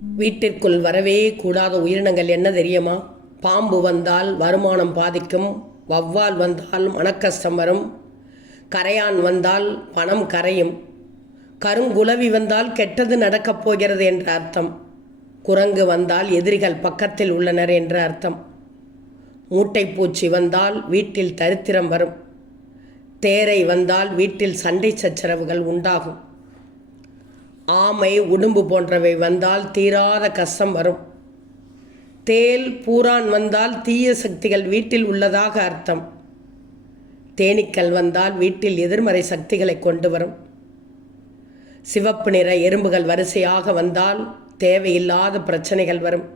வீட்டிற்குள் வரவே கூடாத உயிரினங்கள் என்ன தெரியுமா? பாம்பு வந்தால் வருமானம் பாதிக்கும் வவ்வால் வந்தால் மனக்கஷ்டம் வரும் கரையான் வந்தால் பணம் கரையும் கருங்குலவி வந்தால் கெட்டது நடக்கப் போகிறது என்ற அர்த்தம் குரங்கு வந்தால் எதிரிகள் பக்கத்தில் உள்ளனர் என்ற அர்த்தம் மூட்டைப்பூச்சி வந்தால் வீட்டில் தரித்திரம் வரும் தேரை வந்தால் வீட்டில் சண்டை சச்சரவுகள் உண்டாகும். ஆமை உடும்பு போன்றவை வந்தால் தீராத கஷ்டம் வரும். தேல் பூரான் வந்தால் தீய சக்திகள் வீட்டில் உள்ளதாக அர்த்தம். தேனீக்கள் வந்தால் வீட்டில் எதிர்மறை சக்திகளை கொண்டு வரும். சிவப்பு நிற எறும்புகள் வரிசையாக வந்தால் தேவையில்லாத பிரச்சனைகள் வரும்.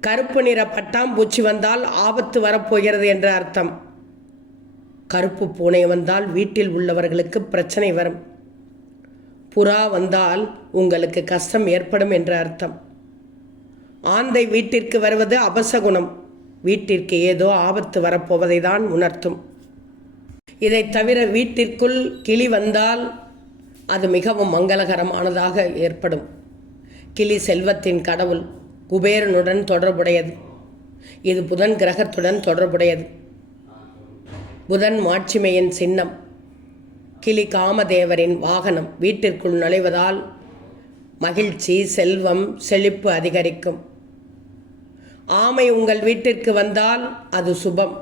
கருப்பு நிற பட்டாம்பூச்சி வந்தால் ஆபத்து வரப்போகிறது என்ற அர்த்தம். கருப்பு பூனை வந்தால் வீட்டில் உள்ளவர்களுக்கு பிரச்சனை வரும். புறா வந்தால் உங்களுக்கு கஷ்டம் ஏற்படும் என்ற அர்த்தம். ஆந்தை வீட்டிற்கு வருவது அபசகுணம். வீட்டிற்கு ஏதோ ஆபத்து வரப்போவதை தான் உணர்த்தும். இதை தவிர வீட்டிற்குள் கிளி வந்தால் அது மிகவும் மங்களகரமானதாக ஏற்படும். கிளி செல்வத்தின் கடவுள் குபேரனுடன் தொடர்புடையது. இது புதன் கிரகத்துடன் தொடர்புடையது. புதன் மாட்சிமையின் சின்னம். கிளி காமதேவரின் வாகனம் வீட்டிற்குள் நுழைவதால் மகிழ்ச்சி செல்வம் செழிப்பு அதிகரிக்கும். ஆமை உங்கள் வீட்டிற்கு வந்தால் அது சுபம்.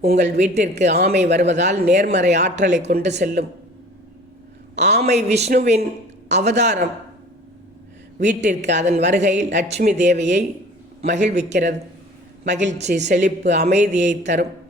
உங்கள் வீட்டிற்கு ஆமை வருவதால் நேர்மறை ஆற்றலை கொண்டு செல்லும். ஆமை விஷ்ணுவின் அவதாரம் வீட்டிற்கு அதன் வருகை லட்சுமி தேவியை மகிழ்விக்கிறது. மகிழ்ச்சி செழிப்பு அமைதியை தரும்.